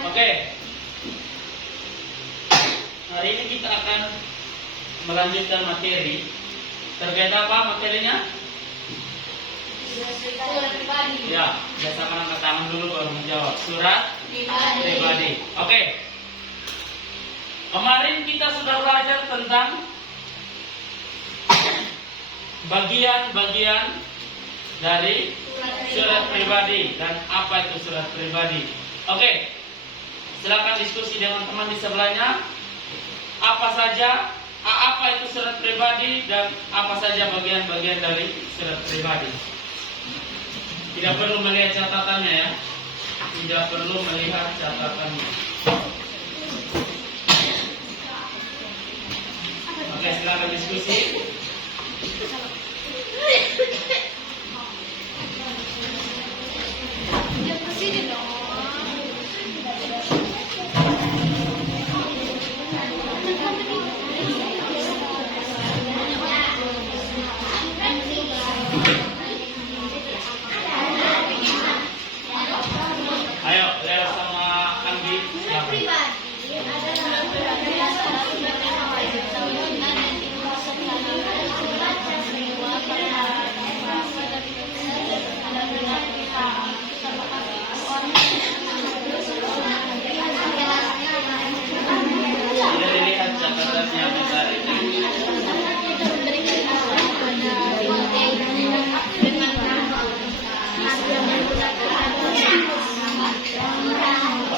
Oke. Hari ini kita akan melanjutkan materi. Terkait apa materinya? Surat pribadi. Ya, biasa angkat tangan dulu baru menjawab. Surat pribadi. Oke. Kemarin kita sudah belajar tentang bagian-bagian dari surat pribadi dan apa itu surat pribadi. Oke. Silakan diskusi dengan teman di sebelahnya. Apa itu surat pribadi dan apa saja bagian-bagian dari surat pribadi. Tidak perlu melihat catatannya ya. Tidak perlu melihat catatannya. Oke, silakan diskusi. Ayo, Leo sama Anggi. Sudah dilihat catatannya bentar ini.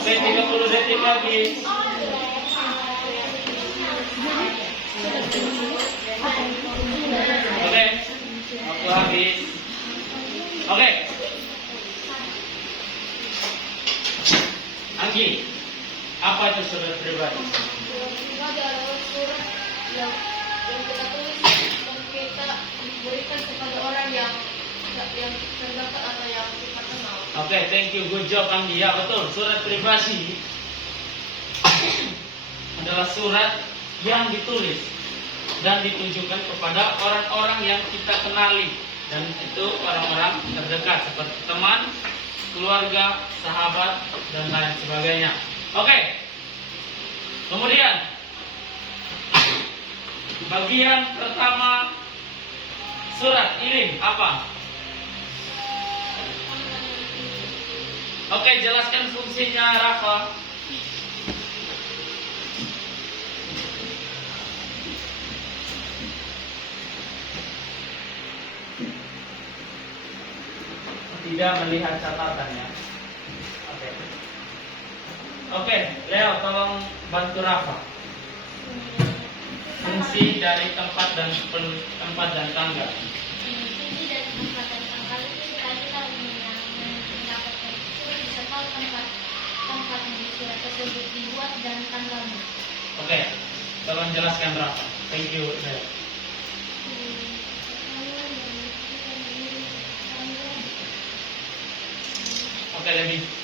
Oke, 30 detik lagi. Oke, waktu habis. Oke, Anggi, apa itu surat pribadi? Surat pribadi adalah surat yang kita tulis dan kita berikan kepada orang yang terdapat atau yang kita kenal. Oke, thank you, good job Anggi. Ya betul, surat pribadi adalah surat yang ditulis dan ditujukan kepada orang-orang yang kita kenali, dan itu orang-orang terdekat seperti teman, keluarga, sahabat, dan lain sebagainya. Oke. Kemudian bagian pertama surat ilim apa? Oke, jelaskan fungsinya Rafa. Tidak melihat catatannya. Oke. Oke, Leo tolong bantu Rafa. Fungsi dari tempat dan tangga. Fungsi dari tempat dan tanggal itu supaya kita mendapatkan surat bisa tahu tempat di surat tersebut dibuat dan tanggalnya. Oke, tolong jelaskan Rafa. Thank you, Leo. Oke,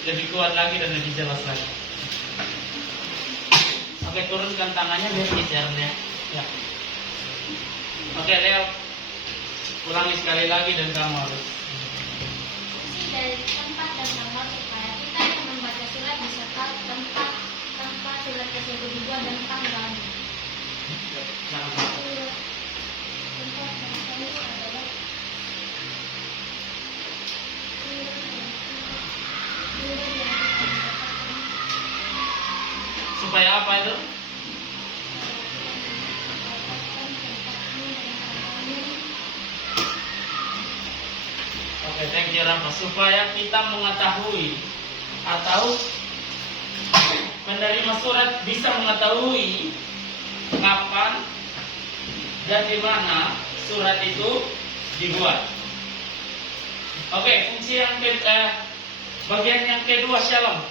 lebih kuat lagi dan lebih jelas lagi. Oke, turunkan tangannya biar kejarnya. Ya. Oke, Leo, ulangi sekali lagi dan kamu harus. Fungsi dari tempat dan tanggal supaya kita yang membaca surat bisa tahu tempat surat tersebut dibuat dan tanggalnya. Jangan Tempat dan tanggal adalah supaya apa itu? Oke, thank you Rafa. Supaya kita mengetahui atau penerima surat bisa mengetahui kapan dan di mana surat itu dibuat. Oke, fungsi yang bagian yang kedua, Shalom.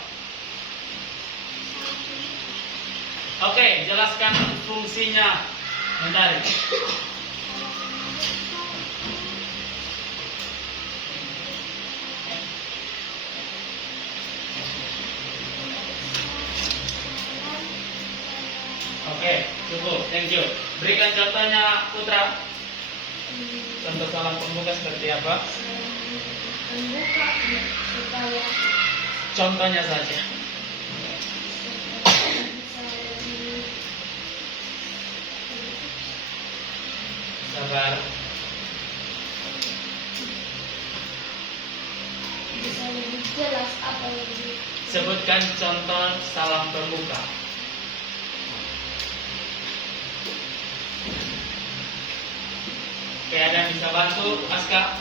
Oke, jelaskan fungsinya. Bentar. Oke, cukup. Thank you. Berikan contohnya, Putra. Contoh salam pembuka seperti apa? Membuka supaya Contohnya saja. Sebutkan contoh salam pembuka. Oke, ada yang bisa bantu, Aska?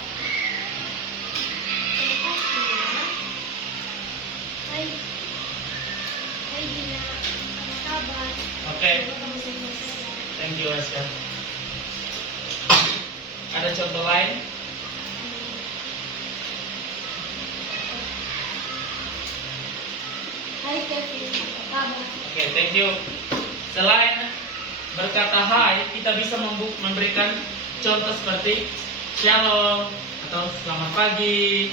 Oke, thank you, Aska. Ada contoh lain? Hai Kevin, apa kabar? Oke, thank you. Selain berkata hai, kita bisa memberikan contoh seperti shalom atau selamat pagi.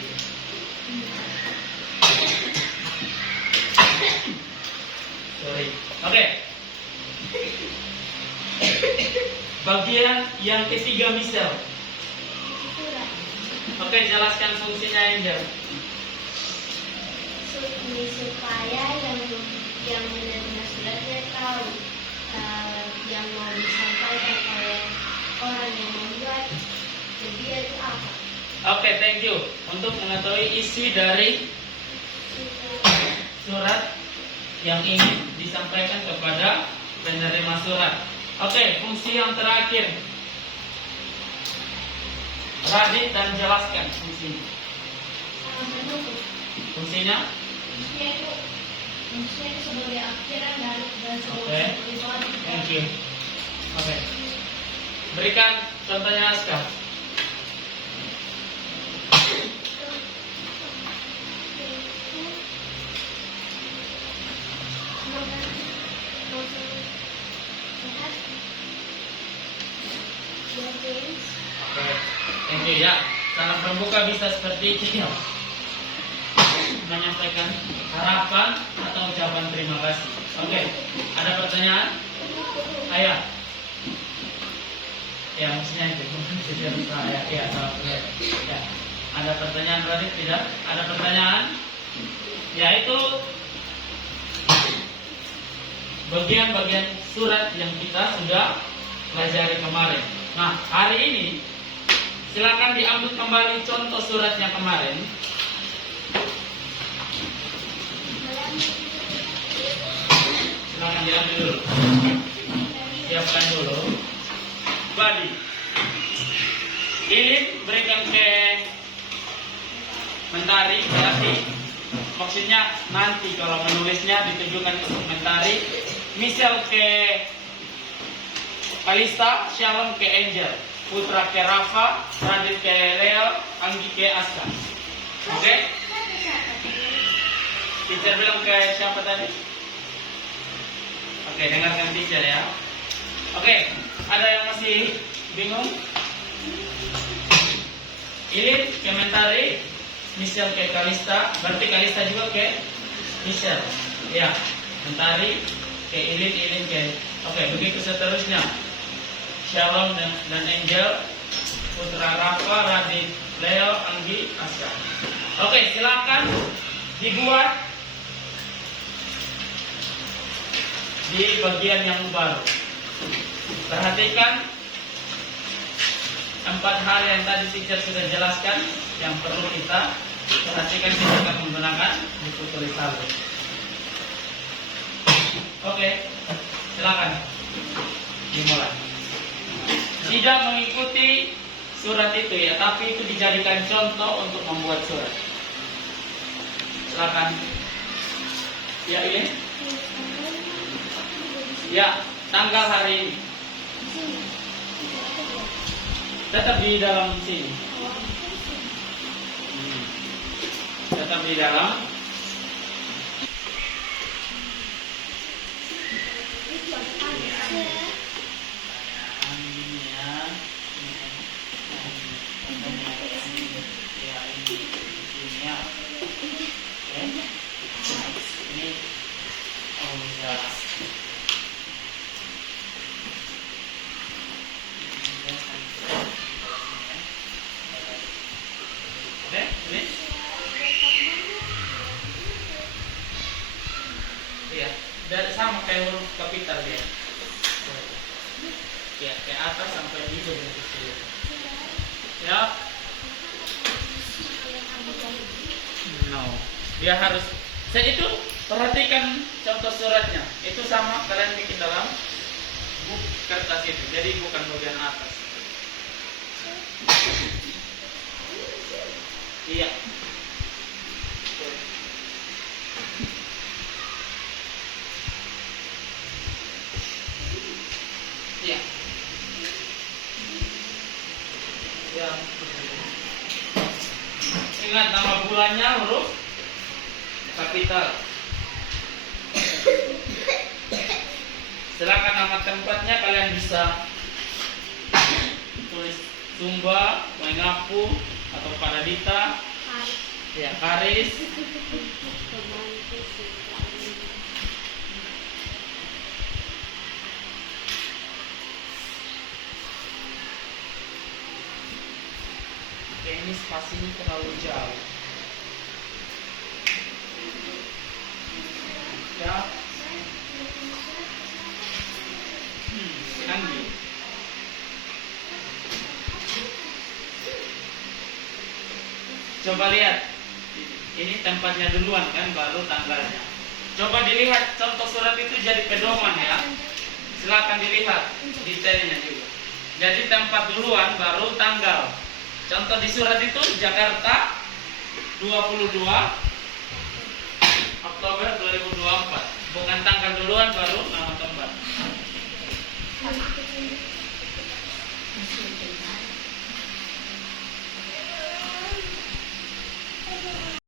Sorry. Oke. Bagian yang ketiga, Michelle. Surat. Oke, jelaskan fungsinya, Angel. Supaya yang menerima suratnya tahu yang mau disampaikan oleh orang yang membuat dia itu apa. Oke, thank you. Untuk mengetahui isi dari surat yang ingin disampaikan kepada penerima surat. Oke, fungsi yang terakhir. Radit dan jelaskan fungsinya. Fungsinya? Fungsinya itu sebagai akhiran dan Oke, thank you. Oke, berikan contohnya, Aska. Oke, thank you ya. Salam pembuka bisa seperti itu ya. Menyampaikan harapan atau ucapan terima kasih. Oke, ada pertanyaan? Ayo. Ya, maksudnya itu. Ya, salah. Ya. Ada pertanyaan Radit? Tidak? Ada pertanyaan? Yaitu bagian-bagian surat yang kita sudah pelajari kemarin. Nah, hari ini silakan diambil kembali contoh suratnya kemarin. Silakan diambil dulu. Siapkan dulu. Badi. Ilin berikan ke Mentari, berarti maksudnya nanti kalau menulisnya ditujukan ke Mentari. Misal ke Kalista, Shalom ke Angel, Putra ke Rafa, Radit ke Leo, Anggi ke Aska. Oke? Teacher bilang ke siapa tadi? Oke, dengarkan teacher ya. Oke, ada yang masih bingung? Ilin ke Mentari, Michelle ke Kalista, berarti Kalista juga ke Michelle. Ya, Mentari ke Ilin, Ilin ke. Oke, begitu seterusnya. Shalom dan Angel, Putra Rafa, Radit, Leo, Anggi, Aska. Oke, silakan dibuat di bagian yang baru. Perhatikan 4 hal yang tadi teacher sudah jelaskan yang perlu kita perhatikan ketika menggunakan buku tulis saldo. Oke, silakan dimulai. Tidak mengikuti surat itu ya, tapi itu dijadikan contoh untuk membuat surat. Silakan. Ya, ini. Ya, tanggal hari ini. Tetap di dalam sini. Tetap di dalam. Dari sama kayak huruf kapital dia. Ya, ke atas sampai di bagian kecil. Ya. No. Dia harus Saya itu perhatikan contoh suratnya. Itu sama kalian bikin dalam buku kertas itu. Jadi bukan bagian atas. Iya. Iya. Ya. Ingat nama bulannya huruf kapital. Silakan nama tempatnya kalian bisa tulis Sumba, Waingapu, atau Paradita, ya Karis. Oke, ini spasinya terlalu jauh. Ya. Canggih. Coba lihat. Ini tempatnya duluan kan, baru tanggalnya. Coba dilihat contoh surat itu jadi pedoman ya. Silakan dilihat detailnya juga. Jadi tempat duluan baru tanggal. Contoh di surat itu Jakarta 22 Oktober 2024. Bukan tanggal duluan baru nama tempat.